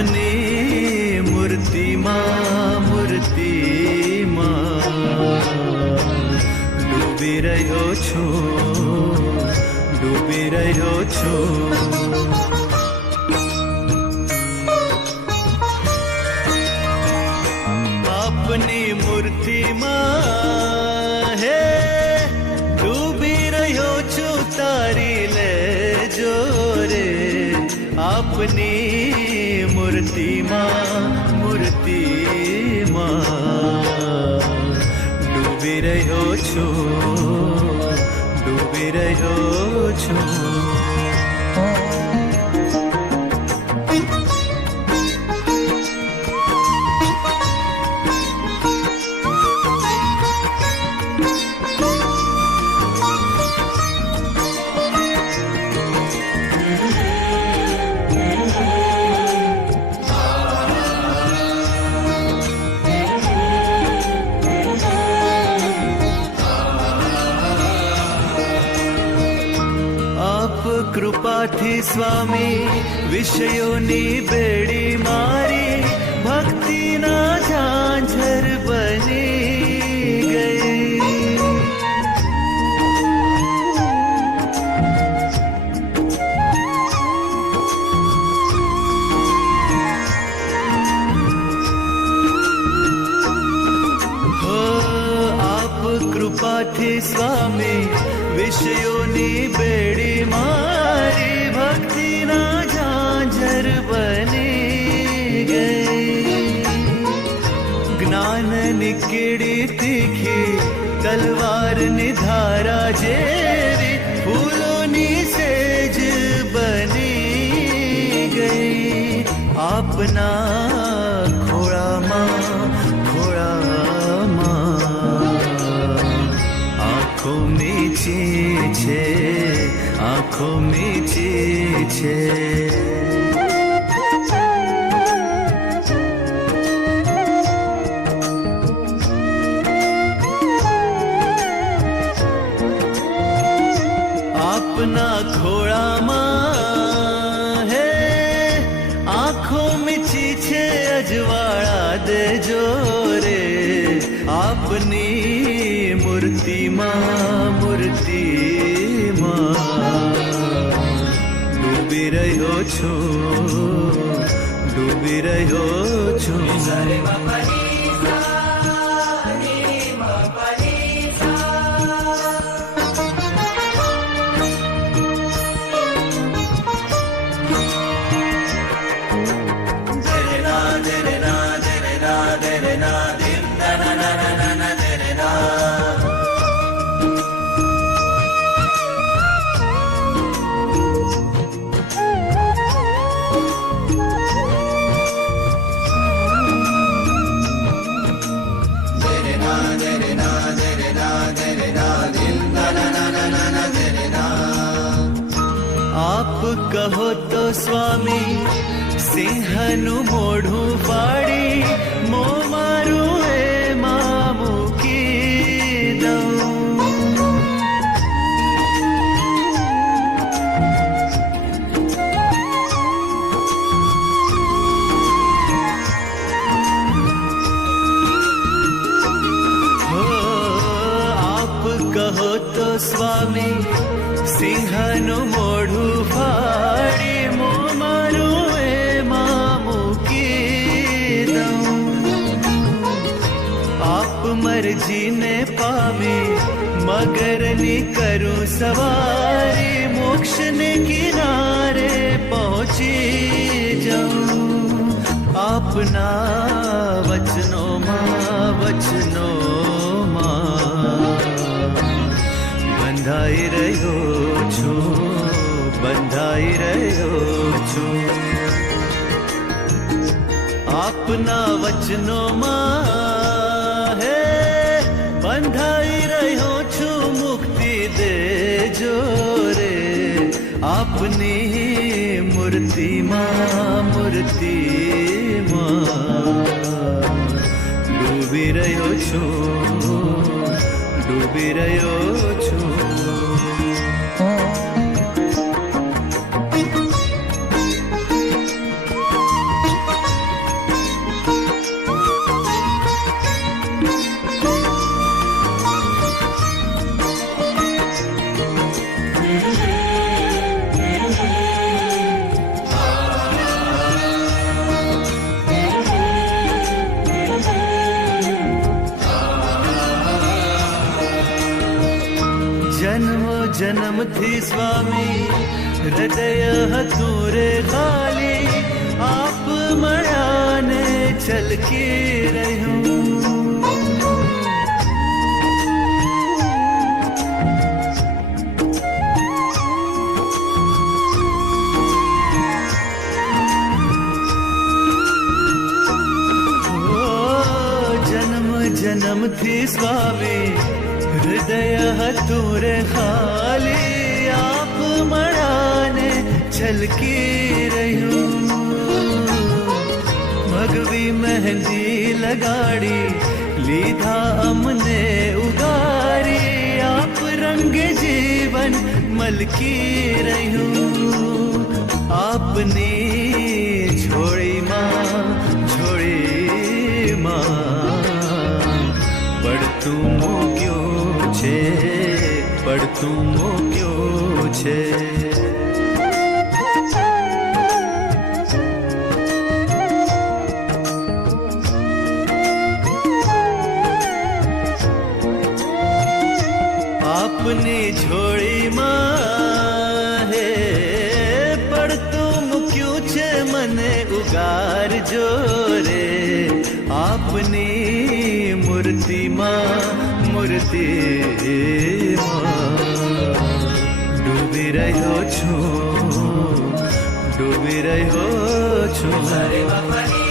આપની મૂર્તિમાં ડૂબી રહ્યો છું આપની મૂર્તિમાં હે ડૂબી રહ્યો છું તારી લેજો રે આપની મૂર્તિમાં ડૂબી રહ્યો છું કૃપાથી સ્વામી વિષયોની બેડી મારી ભક્તિના ઝાંઝર બની ગઈ હો આપ કૃપાથી સ્વામી વિષયોની બેડી મારી ભક્તિના ઝાંઝર બની ગઈ જ્ઞાનની કીડી તીખી તલવારની ધારા જેવી ફૂલોની સેજ બની ગઈ આપના ખોળામાં આંખો મીચી છે આપના ખોળામાં હે આંખો મીચી છે અજવાળા દેજો રે આપની મૂર્તિમાં ડૂબી રહ્યો છું આપ કહો તો સ્વામી સિંહનું મોઢું ફાડી મો મારું એમાં મૂકી દઉં આપ કહો તો સ્વામી સિંહનું મોઢું ફાડી મો મારું એમાં મૂકી દઉં આપ મરજીને પામી મગરની કરું સવારી મોક્ષને કિનારે પહોંચી જાઉં આપના વચનોમાં બંધાઈ રહ્યો છું આપના વચનોમાં હે બંધાઈ રહ્યો છું મુક્તિ દેજો રે આપની મૂર્તિમાં ડૂબી રહ્યો છું જન્મથી સ્વામી હૃદય હતું રે ખાલી આપ મળ્યા ને છલકી રહ્યું જન્મથી સ્વામી હૃદય હતું રે ખાલી આપ મળાને છલકી રહ્યું ભગવી મહેંદી લગાડી લીધા અમને ઉગારી આપ રંગે જીવન મલકી રહ્યું આપની છોડીમાં પડતું મૂક્યું છે પડતું મૂક્યું છે આપની જોડીમાં હે પડતું મૂક્યું છે મને ઉગારજો રે આપની મૂર્તિમાં ડૂબી રહ્યો છું હરે બાપા